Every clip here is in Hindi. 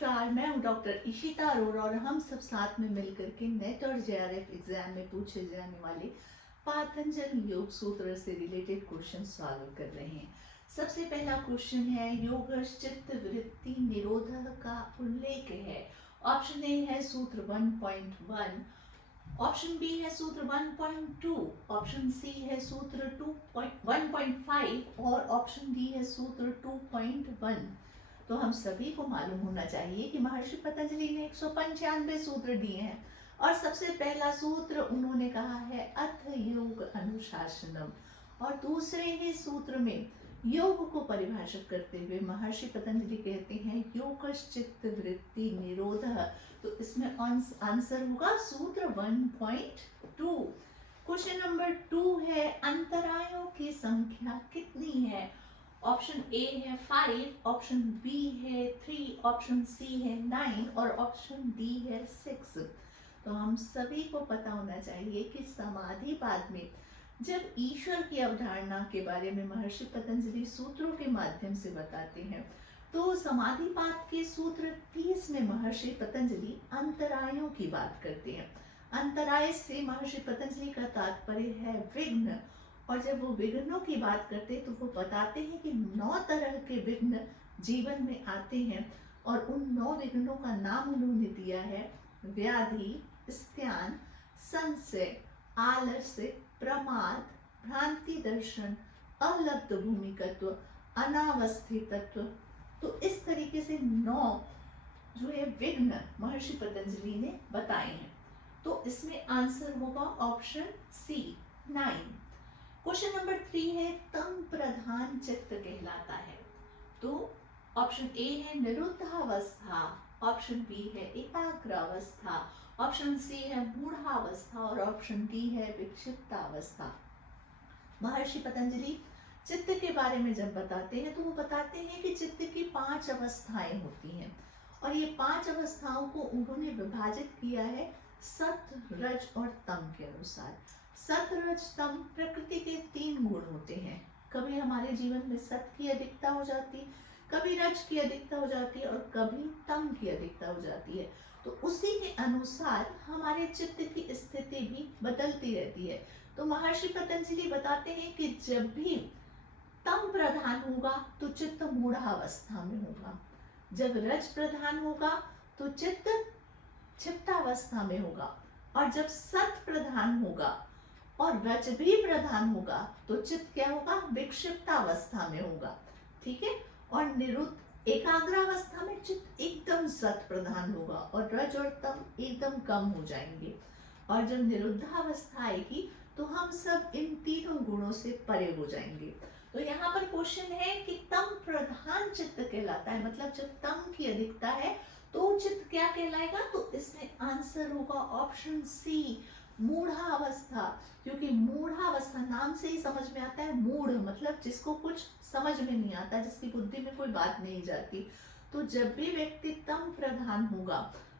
नमस्कार, मैं हूँ डॉक्टर इशिता अरोड़ा और हम सब साथ में मिलकर के नेट और जेआरएफ एग्जाम में पूछे जाने वाले पातंजल योग सूत्र से रिलेटेड क्वेश्चन सॉल्व कर रहे हैं। सबसे पहला क्वेश्चन है, योग चित्त वृत्ति निरोध का उल्लेख है। ऑप्शन ए है सूत्र 1.1, ऑप्शन बी है सूत्र 1.2, ऑप्शन सी है सूत्र 1.5 और ऑप्शन डी है सूत्र 2.1। तो हम सभी को मालूम होना चाहिए कि महर्षि पतंजलि ने 195 सूत्र दिए हैं और सबसे पहला सूत्र उन्होंने कहा है अथ योग अनुशासनम, और दूसरे ही सूत्र में योग को परिभाषित करते हुए महर्षि पतंजलि कहते हैं योगश्चित्त वृत्ति निरोध। तो इसमें आंसर होगा सूत्र 1.2। क्वेश्चन नंबर 2 है, अंतरायों की संख्या कितनी है। ऑप्शन ए है 5, ऑप्शन बी है 3, ऑप्शन सी है 9 और ऑप्शन डी है 6। तो हम सभी को पता होना चाहिए कि समाधिपाद में जब ईश्वर की अवधारणा के बारे में महर्षि पतंजलि सूत्रों के माध्यम से बताते हैं, तो समाधिपाद के सूत्र 30 में महर्षि पतंजलि अंतरायों की बात करते हैं। अंतराय से महर्षि पतंजलि का तात्पर्य है विघ्न, और जब वो विघ्नों की बात करते हैं तो वो बताते हैं कि 9 तरह के विघ्न जीवन में आते हैं और उन 9 विघ्नों का नाम उन्होंने दिया है व्याधि, स्त्यान, संशय, आलस्य, प्रमाद, भ्रांति दर्शन, अलब्ध भूमिकत्व, अनावस्थितत्व। तो इस तरीके से 9 जो है विघ्न महर्षि पतंजलि ने बताए हैं। तो इसमें आंसर होगा ऑप्शन सी 9। क्वेश्चन नंबर 3 है, तम प्रधान चित्त कहलाता है। तो ऑप्शन ए है निरुद्धावस्था, ऑप्शन बी है एकाग्रावस्था, ऑप्शन सी है मूढ़ावस्था और ऑप्शन डी है विक्षिप्तावस्था। महर्षि पतंजलि चित्त के बारे में जब बताते हैं तो वो बताते हैं कि चित्त की 5 अवस्थाएं होती हैं और ये 5 अवस्थाओं को उन्होंने विभाजित किया है सत, रज और तम के अनुसार। सत, रज, तम प्रकृति के 3 गुण होते हैं। कभी हमारे जीवन में सत की अधिकता हो जाती, कभी रज की अधिकता हो जाती है और कभी तम की अधिकता हो जाती है। तो उसी के अनुसार हमारे चित्त की स्थिति भी बदलती रहती है। तो महर्षि पतंजलि बताते हैं कि जब भी तम प्रधान होगा तो चित्त मूढ़ावस्था में होगा, जब रज प्रधान होगा तो चित्त क्षिप्तावस्था में होगा, और जब सत प्रधान होगा और रज भी प्रधान होगा तो चित्त क्या होगा, विक्षिप्तावस्था में होगा। ठीक है। और निरुद्ध एकाग्रावस्था में चित्त एकदम सत प्रधान होगा और रज और तम एकदम कम हो जाएंगे, और जब निरुद्धावस्था आएगी तो हम सब इन तीनों गुणों से परे हो जाएंगे। तो यहाँ पर क्वेश्चन है कि तम प्रधान चित्त कहलाता है, मतलब जब तम की अधिकता है तो चित्त क्या कहलाएगा। तो इसमें आंसर होगा ऑप्शन सी मूढ़ावस्था, क्योंकि मूढ़ावस्था नाम से ही समझ में आता है, मूढ़ मतलब जिसको कुछ समझ में नहीं आता, जिसकी बुद्धि में कोई बात नहीं जाती। तो जब भी व्यक्ति तम प्रधान होगा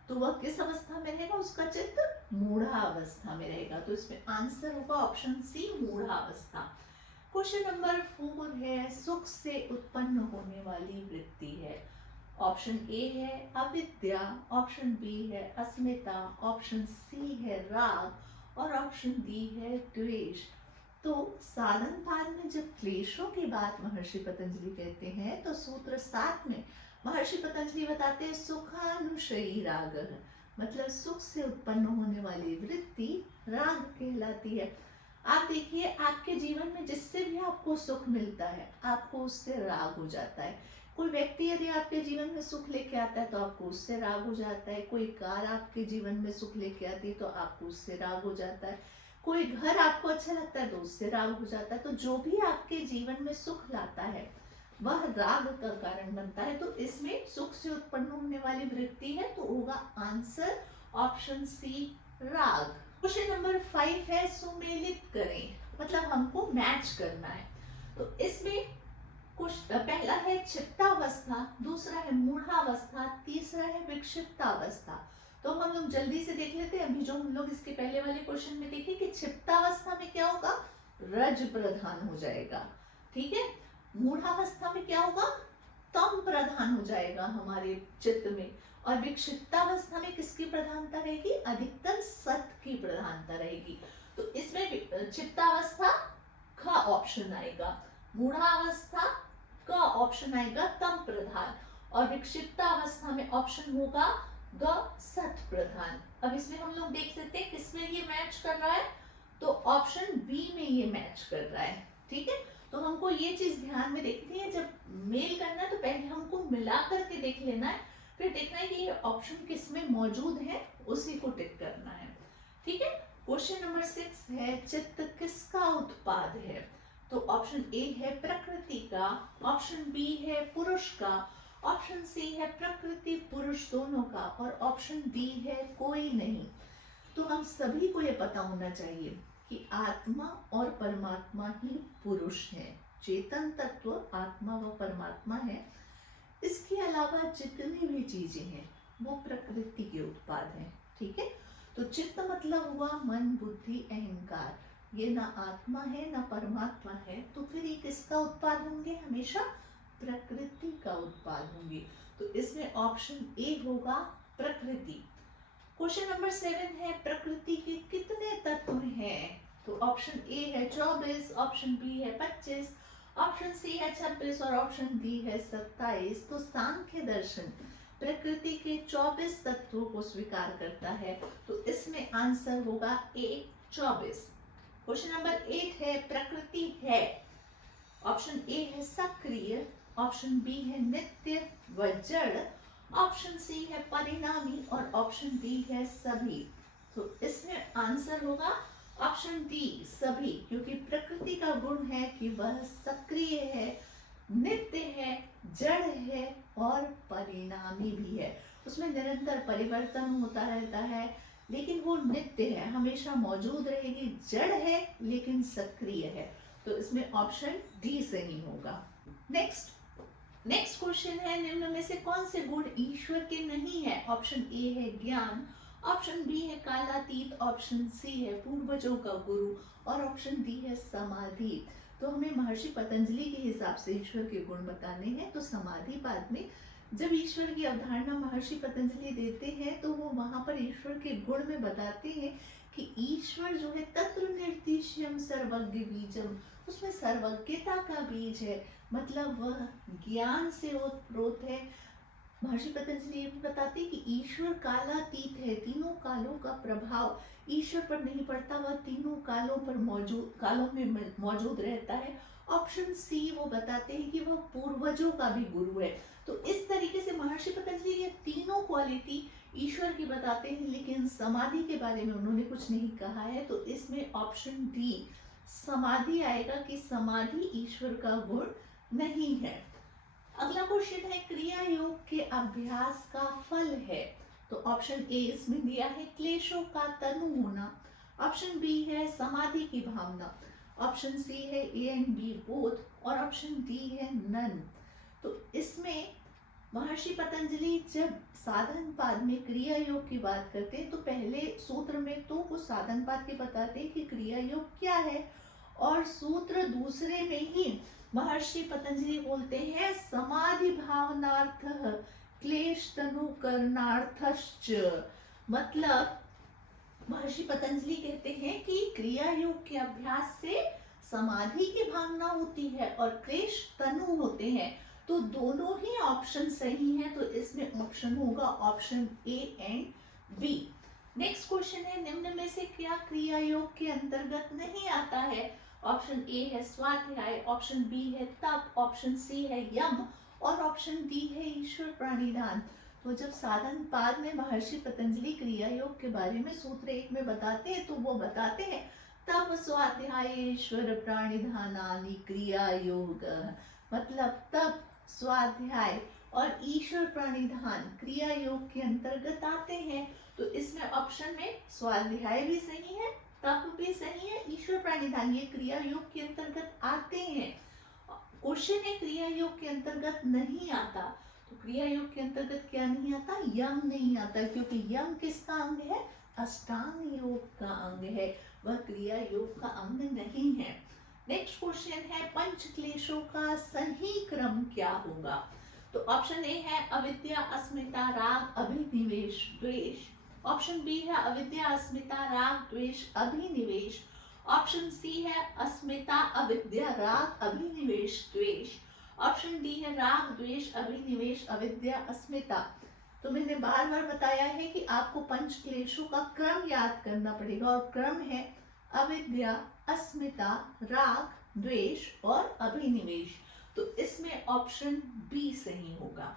तो वह किस अवस्था में रहेगा, उसका चित्त मूढ़ावस्था में रहेगा। तो इसमें आंसर होगा ऑप्शन सी मूढ़ावस्था। क्वेश्चन नंबर 4 है, सुख से उत्पन्न होने वाली वृत्ति है। ऑप्शन ए है अविद्या, ऑप्शन बी है अस्मिता, ऑप्शन सी है राग और ऑप्शन डी है द्वेष। तो साधन पाद में जब क्लेशों की बात महर्षि पतंजलि कहते हैं तो सूत्र 7 में महर्षि पतंजलि बताते हैं सुखानुशयी राग, मतलब सुख से उत्पन्न होने वाली वृत्ति राग कहलाती है। आप देखिए, आपके जीवन में जिससे भी आपको सुख मिलता है आपको उससे राग हो जाता है। कोई व्यक्ति यदि आपके जीवन में सुख लेके आता है तो आपको उससे राग हो जाता है, कोई कार आपके जीवन में सुख लेके आती है तो आपको उससे राग हो जाता है, कोई घर आपको अच्छा लगता है तो उससे राग हो जाता है। तो जो भी आपके जीवन में सुख लाता है वह राग का कारण बनता है। तो इसमें सुख से उत्पन्न होने वाली वृत्ति है तो होगा आंसर ऑप्शन सी राग। क्वेश्चन नंबर 5 है, सुमेलित करें, मतलब हमको मैच करना है। तो इसमें कुछ पहला है क्षिप्तावस्था, दूसरा है मूढ़ावस्था, तीसरा है विक्षिप्तावस्था। तो हम लोग जल्दी से देख लेते हैं। अभी जो हम लोग इसके पहले वाले क्वेश्चन में देखे कि क्षिप्तावस्था में क्या होगा, रज प्रधान हो जाएगा। ठीक है। मूढ़ावस्था में क्या होगा, तम प्रधान हो जाएगा हमारे चित्त में, और विक्षिप्तावस्था में किसकी प्रधानता रहेगी? अधिकतर सत की प्रधानता रहेगी। तो इसमें चित्तावस्था का ऑप्शन आएगा, मूढ़ावस्था का ऑप्शन आएगा तम प्रधान, और विक्षिप्तावस्था में ऑप्शन होगा ग सत प्रधान। अब इसमें हम लोग देख लेते हैं किसमें ये मैच कर रहा है, तो ऑप्शन बी में ये मैच कर रहा है। ठीक है, तो हमको ये चीज ध्यान में देखनी है, जब मेल करना है तो पहले हमको मिला करके देख लेना है, फिर देखना है कि ये ऑप्शन किसमें मौजूद है, उसी को टिक करना है। ठीक है, क्वेश्चन नंबर 6 है चित्त किसका उत्पाद है? तो ऑप्शन ए है प्रकृति का, ऑप्शन बी है पुरुष का, ऑप्शन सी है प्रकृति पुरुष दोनों का, और ऑप्शन डी है कोई नहीं। तो हम सभी को ये पता होना चाहिए कि आत्मा और परमात्मा ही पुरुष है, चेतन तत्व आत्मा व परमात्मा है। इसके अलावा जितनी भी चीजें हैं वो प्रकृति के उत्पाद हैं। ठीक है, तो चित्त मतलब हुआ मन बुद्धि अहंकार, ये ना आत्मा है ना परमात्मा है, तो फिर ये किसका उत्पाद होंगे? हमेशा प्रकृति का उत्पाद होंगे। तो इसमें ऑप्शन ए होगा प्रकृति। क्वेश्चन नंबर 7 है प्रकृति के कितने तत्व हैं? तो ऑप्शन ए है 24, ऑप्शन बी है 25, ऑप्शन सी है 26 और ऑप्शन डी है 27। तो सांख्य दर्शन प्रकृति के 24 तत्वों को स्वीकार करता है, तो इसमें आंसर होगा ए 24। क्वेश्चन नंबर 8 है प्रकृति है, ऑप्शन ए है सक्रिय, ऑप्शन बी है नित्य व जड़, ऑप्शन सी है परिणामी और ऑप्शन डी है सभी। तो इसमें आंसर होगा ऑप्शन डी सभी, क्योंकि प्रकृति का गुण है कि वह सक्रिय है, नित्य है, जड़ है और परिणामी भी है। उसमें निरंतर परिवर्तन होता रहता है, लेकिन वो नित्य है, हमेशा मौजूद रहेगी, जड़ है लेकिन सक्रिय है। तो इसमें ऑप्शन डी सही होगा। नेक्स्ट क्वेश्चन है निम्न में से कौन से गुण ईश्वर के नहीं है? ऑप्शन ए है ज्ञान, ऑप्शन बी है कालातीत, ऑप्शन सी है पूर्वजों का गुरु और ऑप्शन डी है समाधि। तो हमें महर्षि पतंजलि के हिसाब से ईश्वर के गुण बताने हैं। तो समाधि बाद में जब ईश्वर की अवधारणा महर्षि पतंजलि देते हैं तो वो वहां पर ईश्वर के गुण में बताते हैं कि ईश्वर जो है तत्र निर्दिश्यम सर्वज्ञ बीजम, उसमें सर्वज्ञता का बीज है, मतलब वह ज्ञान से ओतप्रोत है। महर्षि पतंजलि ये भी बताते हैं कि ईश्वर कालातीत है, तीनों कालों का प्रभाव ईश्वर पर नहीं पड़ता, वह तीनों कालों में मौजूद रहता है। ऑप्शन सी वो बताते हैं कि वह पूर्वजों का भी गुरु है। तो इस तरीके से महर्षि पतंजलि ये तीनों क्वालिटी ईश्वर की बताते हैं, लेकिन समाधि के बारे में उन्होंने कुछ नहीं कहा है। तो इसमें ऑप्शन डी समाधि आएगा कि समाधि ईश्वर का गुण नहीं है। अगला क्वेश्चन है क्रिया योग के अभ्यास का फल है। तो ऑप्शन ए इसमें दिया है क्लेशों का तनु होना, ऑप्शन बी है समाधि की भावना, ऑप्शन सी है ए एंड बी बोथ और ऑप्शन डी है नन। तो इसमें महर्षि पतंजलि जब साधन पाद में क्रिया योग की बात करते हैं तो पहले सूत्र में तो वो साधन पाद के बताते हैं कि क्रिया योग क्या है, और सूत्र दूसरे में ही महर्षि पतंजलि बोलते हैं समाधि भावनार्थ क्लेश तनु करणार्थश्च। मतलब महर्षि पतंजलि कहते हैं कि क्रिया योग के अभ्यास से समाधि की भावना होती है और क्लेश तनु होते हैं। तो दोनों ही ऑप्शन सही हैं, तो इसमें ऑप्शन होगा option A and B. Next question है निम्न में से क्या क्रिया योग के अंतर्गत नहीं आता है? ऑप्शन ए है स्वाध्याय, ऑप्शन बी है तप, ऑप्शन सी है यम और ऑप्शन डी है ईश्वर प्राणिधान। तो जब साधन पाद में महर्षि पतंजलि क्रिया योग के बारे में सूत्र 1 में बताते हैं तो वो बताते हैं तप स्वाध्याय ईश्वर प्राणिधानानि क्रिया योग, मतलब तप स्वाध्याय और ईश्वर प्राणिधान क्रिया योग के अंतर्गत आते हैं। तो इसमें ऑप्शन में स्वाध्याय भी सही है, तप भी सही है, ईश्वर प्राणिधान ये क्रिया योग के अंतर्गत आते हैं। क्वेश्चन है क्रिया योग के अंतर्गत नहीं आता, तो क्रिया योग के अंतर्गत क्या नहीं आता? यम नहीं आता, क्योंकि यम किसका अंग है? अष्टांग योग का अंग है, वह क्रिया योग का अंग नहीं है। नेक्स्ट क्वेश्चन है पंच क्लेशों का सही क्रम क्या होगा? तो ऑप्शन ए है अविद्या, अस्मिता, राग, अभिनिवेश, द्वेष। ऑप्शन बी है अविद्या, अस्मिता, राग, द्वेष, अभिनिवेश। ऑप्शन सी है अस्मिता, अविद्या, राग, अभिनिवेश, द्वेष। ऑप्शन डी है राग, द्वेष, अभिनिवेश, अविद्या, अस्मिता। तो मैंने बार बार बताया है कि आपको पंच क्लेशों का क्रम याद करना पड़ेगा और क्रम है अविद्या, अस्मिता, राग, द्वेष और अभिनिवेश। तो इसमें ऑप्शन बी सही होगा।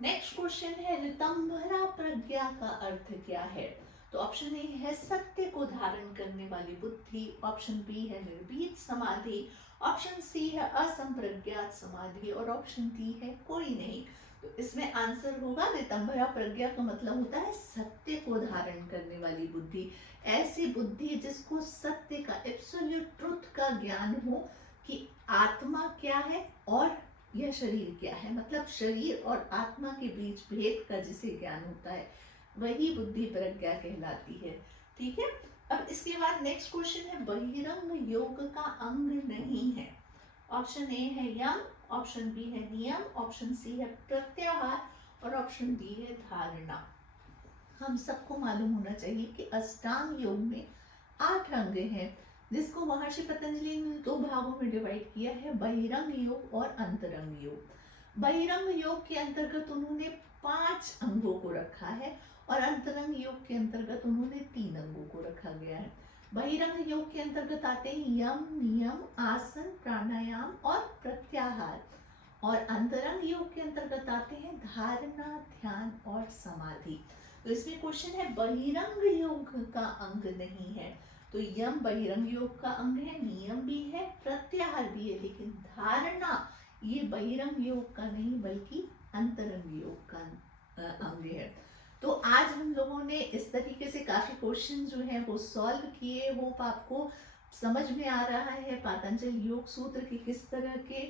नेक्स्ट क्वेश्चन है ऋतंभरा प्रज्ञा का अर्थ क्या है? तो ऑप्शन ए है सत्य को धारण करने वाली बुद्धि। ऑप्शन बी है निर्भीत समाधि। ऑप्शन सी है असंप्रज्ञात समाधि और ऑप्शन डी है कोई नहीं। तो इसमें आंसर होगा ऋतंभरा प्रज्ञा का मतलब होता है सत्य को धारण करने वाली बुद्धि। ऐसी बुद्धि जिसको सत्य का, एब्सोल्यूट ट्रुथ का ज्ञान हो कि आत्मा क्या है और यह शरीर क्या है, मतलब शरीर और आत्मा के बीच भेद का जिसे ज्ञान होता है वही बुद्धि प्रज्ञा कहलाती है। ठीक है। अब इसके बाद नेक्स्ट क्वेश्चन है बहिरंग योग का अंग नहीं है। ऑप्शन ए है यम, ऑप्शन बी है नियम, ऑप्शन सी है प्रत्याहार और ऑप्शन डी है धारणा। हम सबको मालूम होना चाहिए कि अष्टांग योग में 8 अंग हैं, जिसको महर्षि पतंजलि ने 2 भागों में डिवाइड किया है, बहिरंग योग और अंतरंग योग। बहिरंग योग के अंतर्गत उन्होंने 5 अंगों को रखा है और अंतरंग योग के अंतर्गत उन्होंने 3 अंगों को रखा गया है। बहिरंग योग के अंतर्गत आते हैं यम, नियम, आसन, प्राणायाम और प्रत्याहार और अंतरंग योग के अंतर्गत आते हैं धारणा, ध्यान और समाधि। तो इसमें क्वेश्चन है बहिरंग योग का अंग नहीं है। तो यम बहिरंग योग का अंग है, नियम भी है, प्रत्याहार भी है, लेकिन धारणा ये बहिरंग योग का नहीं बल्कि अंतरंग योग का अंग है। तो आज हम लोगों ने इस तरीके से काफी क्वेश्चन जो है वो सॉल्व किए। होप आपको समझ में आ रहा है पातंजल योग सूत्र के किस तरह के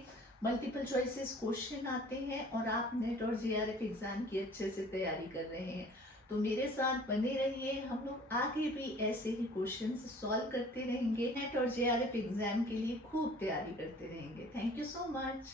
मल्टीपल चॉइसेस क्वेश्चन आते हैं और आप नेट और जेआरएफ एग्जाम की अच्छे से तैयारी कर रहे हैं। तो मेरे साथ बने रहिए, हम लोग आगे भी ऐसे ही क्वेश्चंस सॉल्व करते रहेंगे, नेट और जेआरएफ एग्जाम के लिए खूब तैयारी करते रहेंगे। Thank you so much.